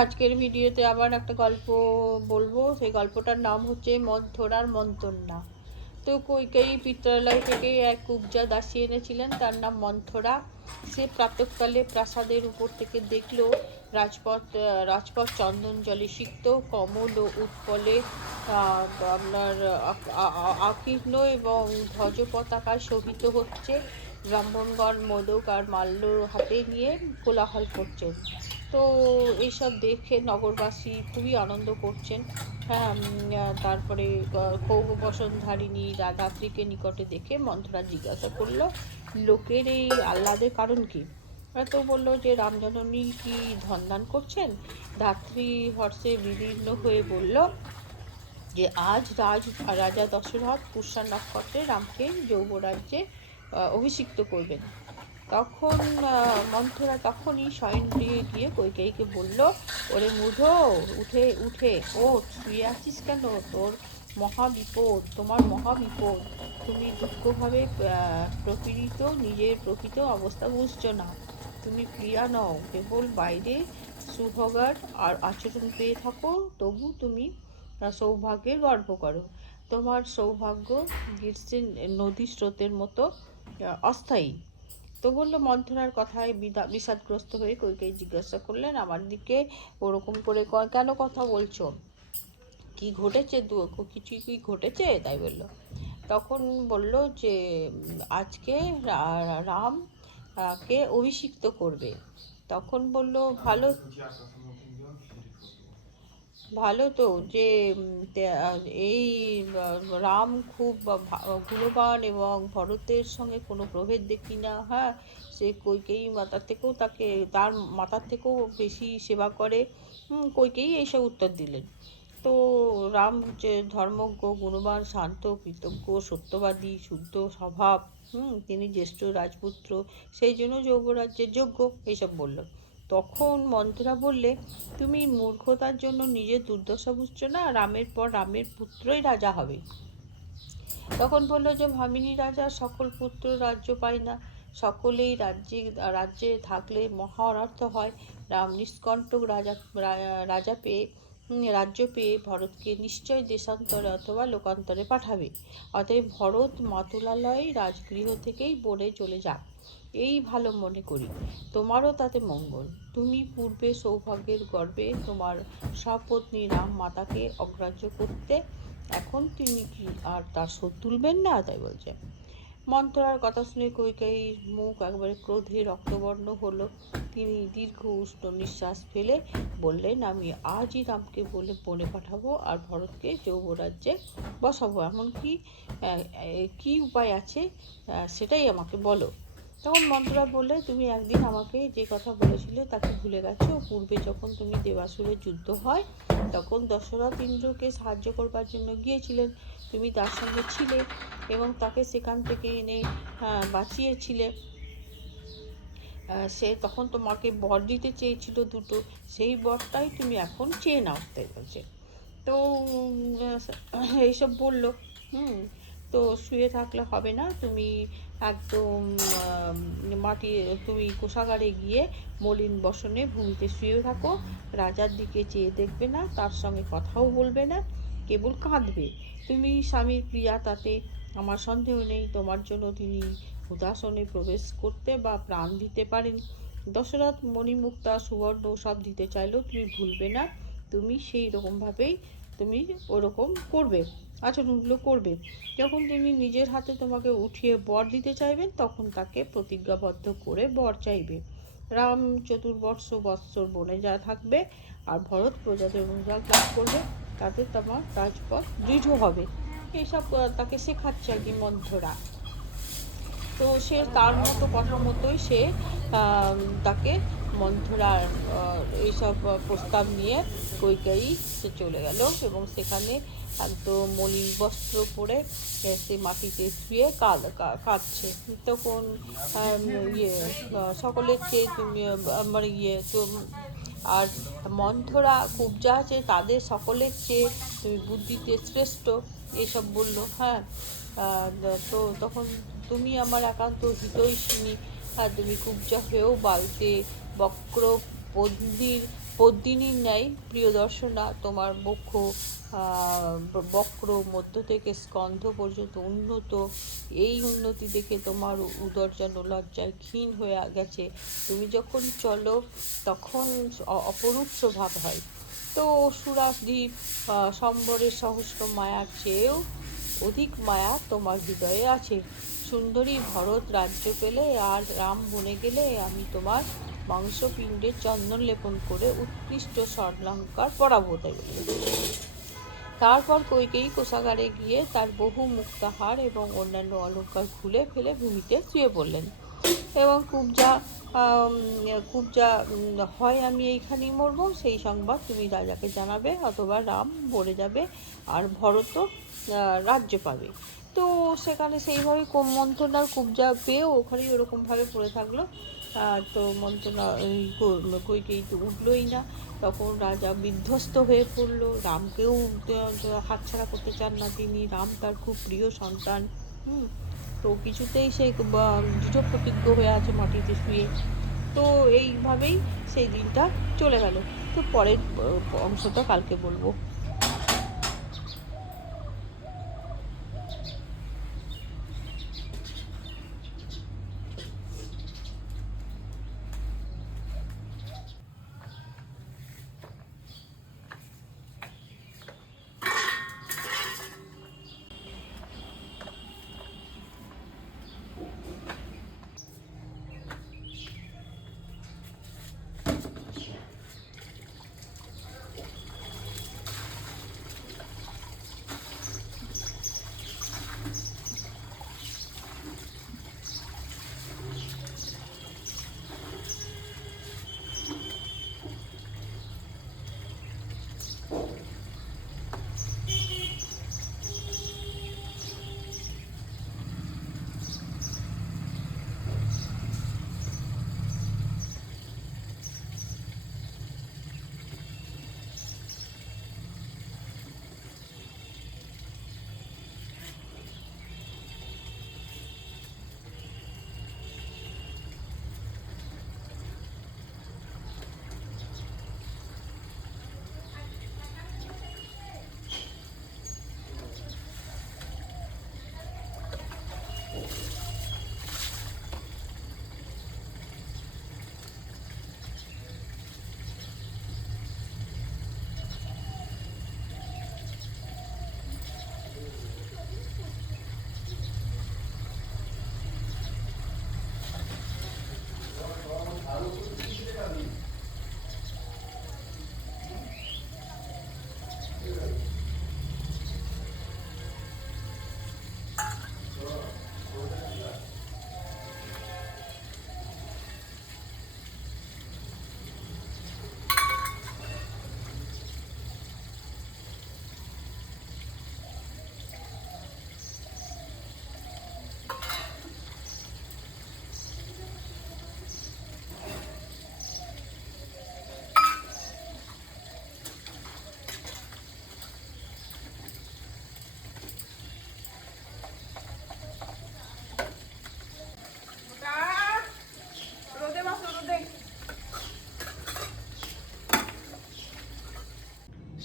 আজকের ভিডিওতে আবার একটা গল্প বলবো। সেই গল্পটার নাম হচ্ছে মন্থরার মন্তন্না। তো কৈকেয়ী পিত্রালয় থেকে এক কুবজা দাসী এনেছিলেন, তার নাম মন্থরা। সে প্রাতঃকালে প্রাসাদের উপর থেকে দেখল রাজপথ চন্দন জলে সিক্ত, কমল ও উৎপলে আপনার আকীর্ণ এবং ধ্বজ পতাকায় শোভিত হচ্ছে। ব্রাহ্মণগণ মোদক আর মাল্য হাতে নিয়ে কোলাহল করছেন। তো এইসব দেখে নগরবাসী খুবই আনন্দ করছেন। হ্যাঁ, তারপরে কৌবসনধারিণী রাধাত্রীকে নিকটে দেখে মন্থরা জিজ্ঞাসা করলো, লোকের এই আহ্লাদের কারণ কি? তো বললো যে রামজননী কি ধনদান করছেন? ধাত্রী হর্ষে বিদীর্ণ হয়ে বলল যে আজ রাজা দশরথ পুষ্যা নক্ষত্রে রামকে যৌবরাজ্যে অভিষিক্ত করবেন। তখন মন্থরা তখনই শয়নগৃহে গিয়ে কৈকেয়ীকে বলল, ওরে মূঢ়, উঠে উঠে ওঠ, শুয়ে আছিস কেন? তোমার মহাবিপদ। তুমি দুঃখভাবে প্রপীড়িত, নিজের প্রকৃত অবস্থা বুঝছো না। তুমি প্রিয়া নও, কেবল বাইরে সুভগার আর আচরণ পেয়ে থাকো, তবু তুমি সৌভাগ্যের গর্ব করো। তোমার সৌভাগ্য গ্রীষ্মের নদী স্রোতের মতো অস্থায়ী। তো বললো, মন্থরার কথায় বিষাদগ্রস্ত হয়ে কৈকেয়ী জিজ্ঞাসা করলেন, আমার দিকে ওরকম করে কেন কথা বলছো? কি ঘটেছে? কিছু কি ঘটেছে? তাই বলল। তখন বলল যে আজকে রাম কে অভিষিক্ত করবে। তখন বলল, ভালো ভালো তো, যে এই রাম খুব গুণবান এবং ভরতের সঙ্গে কোনো প্রভেদ দেখি না। হ্যাঁ, সে কৈকেয়ী তার মাতার থেকেও বেশি সেবা করে। কৈকেয়ী এইসব উত্তর দিলেন। তো রাম যে ধর্মজ্ঞ, গুণবান, শান্ত, কৃতজ্ঞ, সত্যবাদী, শুদ্ধ স্বভাব। তিনি জ্যেষ্ঠ রাজপুত্র, সেই জন্য যৌবরাজ্যের যোগ্য, এইসব বলল। তখন মন্থরা বললে, তুমি মূর্খতার জন্য নিজের দুর্দশা বুঝছো না? রামের পর রামের পুত্রই রাজা হবে। তখন বলল যে ভামিনী রাজা সকল পুত্র রাজ্য পায় না, সকলেই রাজ্যে থাকলে মহা অনর্থ হয়। রাম নিষ্কণ্টক রাজ্য পেয়ে ভরতকে নিশ্চয় দেশান্তরে অথবা লোকান্তরে পাঠাবে। অতএব ভরত মাতুলালয় রাজগৃহ থেকেই বনে চলে যাক, এই ভালো মনে করি। তোমারও তাতে মঙ্গল। তুমি পূর্বে সৌভাগ্যের গর্বে তোমার সপত্নী রাম মাতাকে অগ্রাহ্য করতে, এখন তিনি কি আর তার শোধ তুলবেন না? তাই বলছে। মন্থরার কথা শুনে কৈকেয়ীর মুখ একবারে ক্রোধে রক্তবর্ণ হলো। তিনি দীর্ঘ উষ্ণ নিঃশ্বাস ফেলে বললেন, আমি আজই রামকে বলে বনে পাঠাবো আর ভরতকে যৌবরাজ্যে বসাবো। এমনকি কি উপায় আছে সেটাই আমাকে বলো। তখন মন্থরা বললে, তুমি একদিন আমাকে যে কথা বলেছিলে তা কি ভুলে গেছো? পূর্বে যখন তুমি দেবাসুরের যুদ্ধ হয়, তখন দশরথ ইন্দ্রকে সাহায্য করবার জন্য গিয়েছিলেন। তুমি তার সঙ্গে ছিলে এবং তাকে সেখান থেকে এনে বাঁচিয়েছিলে। সে তখন তোমাকে বর দিতে চেয়েছিল দুটো, সেই বরটাই তুমি এখন চেয়ে নাও, তাই বলছে। তো এইসব বললো। তো শুয়ে থাকলে হবে না, তুমি একদম মাটি, তুমি কোষাগারে গিয়ে মলিন বসনে ভূমিতে শুয়ে থাকো। রাজার দিকে চেয়ে দেখবে না, তার সঙ্গে কথাও বলবে না, কেবল কাঁদবে। তুমি স্বামীর প্রিয়া, তাতে আমার সন্দেহ নেই। তোমার জন্য তিনি উদাসনে প্রবেশ করতে বা প্রাণ দিতে পারেন। দশরথ মণিমুক্তা সুবর্ণ সব দিতে চাইলেও তুমি ভুলবে না। তুমি সেই রকমভাবেই তুমি ওরকম করবে, আচরণগুলো করবে। যখন তিনি নিজের হাতে তোমাকে উঠিয়ে বর দিতে চাইবেন, তখন তাকে প্রতিজ্ঞাবদ্ধ করে বর চাইবে। রাম বৎসর বনে যা থাকবে আর ভরত প্রজাদের অনুরাগ লাভ করবে, তাতে তোমার রাজপথ দৃঢ় হবে। এইসব তাকে শেখাচ্ছে আর কি মন্থরা। তো সে তার মতো কথা মতোই সে তাকে মন্থরার এইসব প্রস্তাব নিয়ে কৈকেয়ী সে চলে গেল এবং সেখানে একদম মলিন বস্ত্র পরে সে মাটিতে শুয়ে কাঁদছে। তখন সকলের চেয়ে তুমি মানে আর মন্থরা কুবজা আছে, তাদের সকলের চেয়ে তুমি বুদ্ধিতে শ্রেষ্ঠ, এসব বললো। হ্যাঁ, তো তখন তুমি আমার একান্ত হিতৈষিনী, তুমি কুবজা হয়েও বায়ুতে বক্র পন্থীর পদ্মিনীর ন্যায় প্রিয়দর্শনা তোমার বক্র মধ্য থেকে স্কন্ধ পর্যন্ত উন্নত। এই উন্নতি দেখে তোমার উদর যেন লজ্জায় ক্ষীণ হয়ে গেছে। তুমি যখন চলো তখন অপরূপ ভাব হয়। তো অসুরাদ্বীপ সম্বরের সহস্র মায়ার চেয়েও অধিক মায়া তোমার হৃদয়ে আছে। সুন্দরী ভরত রাজ্য পেলে আর রাম বনে গেলে আমি তোমার মাংসপিণ্ডে চন্দন লেপন করে উৎকৃষ্ট স্বর্ণালঙ্কার পরাবো। তারপর কইকেয়ী কোষাগারে গিয়ে তার বহু মুক্তাহার এবং অন্যান্য অলঙ্কার খুলে ফেলে ভূমিতে শুয়ে পড়লেন এবং কুবজা হয় আমি এইখানেই মরবো সেই সংবাদ তুমি রাজাকে জানাবে, অথবা রাম মরে যাবে আর ভরত রাজ্য পাবে। তো সেখানে সেইভাবে মন্থনার কুবজা পেয়েও ওখানেই ওরকমভাবে পড়ে থাকলো। তো মন্থনা কইকেয়ী তো উঠলোই না। তখন রাজা বিধ্বস্ত হয়ে পড়ল। রামকেও হাতছাড়া করতে চান না তিনি। রাম তার খুব প্রিয় সন্তান। তো কিছুতেই সে দৃঢ় প্রতিজ্ঞ হয়ে আছে মাটিতে শুয়ে। তো এইভাবেই সেই দিনটা চলে গেল। তো পরের অংশটা কালকে বলবো।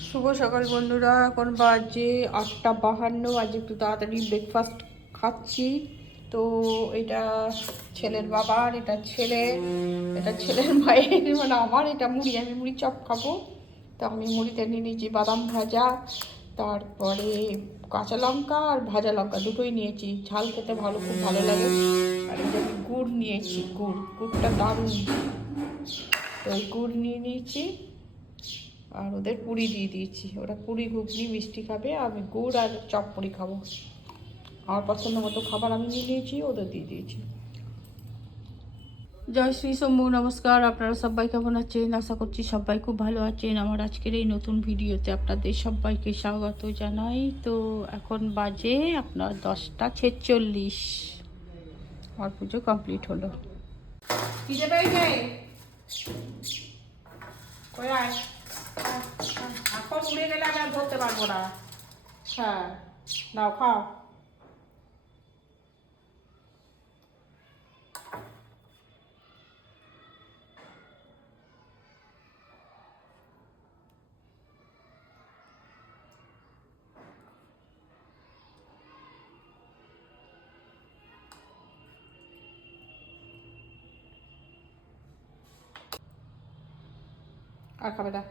শুভ সকাল বন্ধুরা, এখন বাজে 8:52। আজ একটু তাড়াতাড়ি ব্রেকফাস্ট খাচ্ছি। তো এটা ছেলের বাবার, এটা ছেলের মায়ের, মানে আমার এটা মুড়ি, আমি মুড়ি চপ খাবো। তো আমি মুড়িতে নিয়ে নিয়েছি বাদাম ভাজা, তারপরে কাঁচা লঙ্কা আর ভাজা লঙ্কা দুটোই নিয়েছি। ঝাল খেতে খুব ভালো লাগে। আর এই যে আমি গুড় নিয়েছি, গুড়টা দারুণ। তো ওই গুড় নিয়ে নিয়েছি আর ওদের পুরি দিয়ে দিয়েছি। ওরা পুরি ঘুগনি মিষ্টি খাবে, আমি গুড় আর চপ মুড়ি খাবো। আমার পছন্দ মতো খাবার আমি নিয়ে নিয়েছি, ওদের দিয়ে দিয়েছি। জয় শ্রী শম্ভু, নমস্কার। আপনারা সবাই কেমন আছেন? আশা করছি সবাই খুব ভালো আছেন। আমার আজকের এই নতুন ভিডিওতে আপনাদের সবাইকে স্বাগত জানাই। তো এখন বাজে আপনার 10:46। আমার পুজো কমপ্লিট হলো। এখন উড়ে গেলে আমি আর ধরতে পারবো না। হ্যাঁ, নাও খাও। আর খাবে না।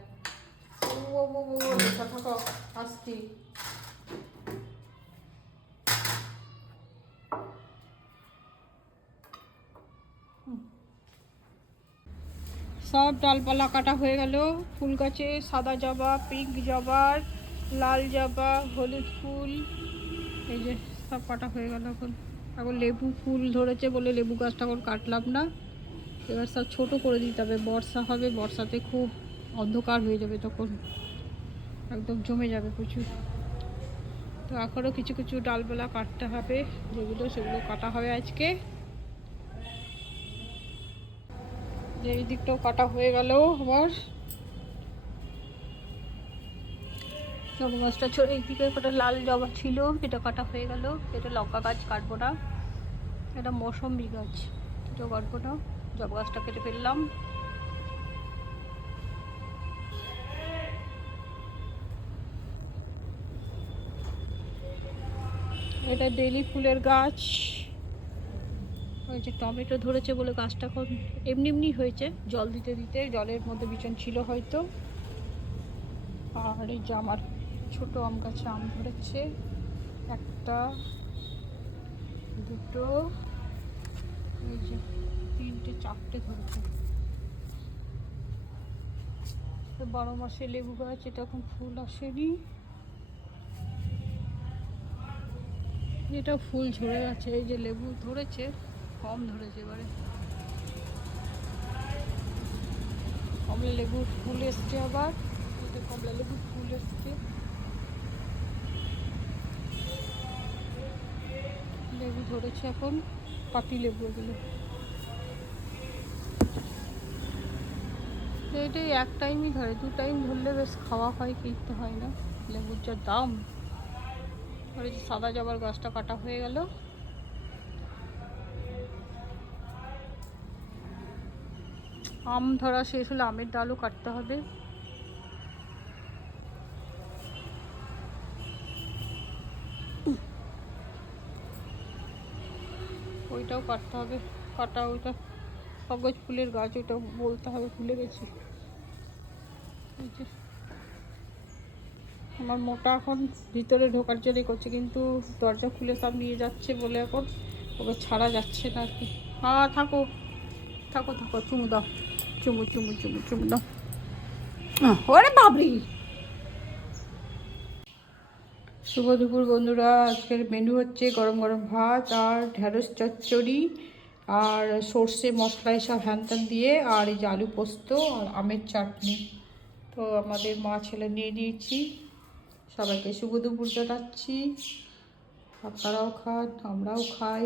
ও ও ও থাকো আসছি। সব ডালপালা কাটা হয়ে গেল। ফুল গাছে সাদা জবা, পিঙ্ক জবা, লাল জবা, হলুদ ফুল, এই যে সব কাটা হয়ে গেল। এখন লেবু ফুল ধরেছে বলে লেবু গাছটা এখন কাটলাম না। এবার সব ছোটো করে দিতে হবে, বর্ষা হবে, বর্ষাতে খুব অন্ধকার হয়ে যাবে, তখন একদম জমে যাবে প্রচুর। তো এখনও কিছু কিছু ডালপালা কাটতে হবে, যেগুলো সেগুলো কাটা হবে আজকে। যে এই দিকটাও কাটা হয়ে গেল আমার। জবা গাছটা এই দিকে একটা লাল জবা ছিল, এটা কাটা হয়ে গেল। এটা লঙ্কা গাছ কাটবো না, এটা মৌসম্বি গাছ, এটাও কাটবো না। জবা গাছটা কেটে ফেললাম। এটা বেলি ফুলের গাছ। ওই যে টমেটো ধরেছে বলে গাছটা এখন এমনি এমনি হয়েছে, জল দিতে দিতে জলের মধ্যে বিছন ছিল হয়তো। আর এই যে আমার ছোটো আম গাছে আম ধরেছে, একটা, দুটো, এই যে তিনটে, চারটে ধরেছে। 12 মাসে লেবু গাছ, এটা এখন ফুল আসেনি, এটা ফুল ঝরে গেছে। এই যে লেবু ধরেছে, কম ধরেছে এবারে। কমলা লেবুর ফুল এসছে আবার, কমলা লেবুর ফুল এসছে। লেবু ধরেছে এখন, পাতি লেবু এগুলো। এটাই এক টাইমই ধরে, 2 টাইম ধরলে বেশ খাওয়া হয়, কিনতে হয় না। লেবুর যা দাম। আর এই যে সাদা জবার গাছটা কাটা হয়ে গেল। আম ধরা শেষ হলে আমের ডালও কাটতে হবে। ওইটাও কাটতে হবে, কাটা ওইটা কাগজ ফুলের গাছ, ওইটাও বলতে হবে, ভুলে গেছি। আমার মোটা এখন ভিতরে ঢোকার জন্য করছে, কিন্তু দরজা খুলে সব নিয়ে যাচ্ছে বলে এখন ওকে ছাড়া যাচ্ছে না আর কি। হ্যাঁ থাকো থাকো থাকো, চুমু দাও, চুমু চুমু চুমু চুমু দাও। ওরে বাবরি। শুভ দুপুর বন্ধুরা, আজকের মেনু হচ্ছে গরম গরম ভাত আর ঢেঁড়স চচ্চড়ি আর সর্ষে মশলা এসব হ্যানত্যান দিয়ে, আর এই যে আলু পোস্ত আর আমের চাটনি। তো আমাদের মা ছেলে নিয়ে নিয়েছি। সবাইকে শুভ দুপুর জানাচ্ছি। আপনারাও খান, আমরাও খাই।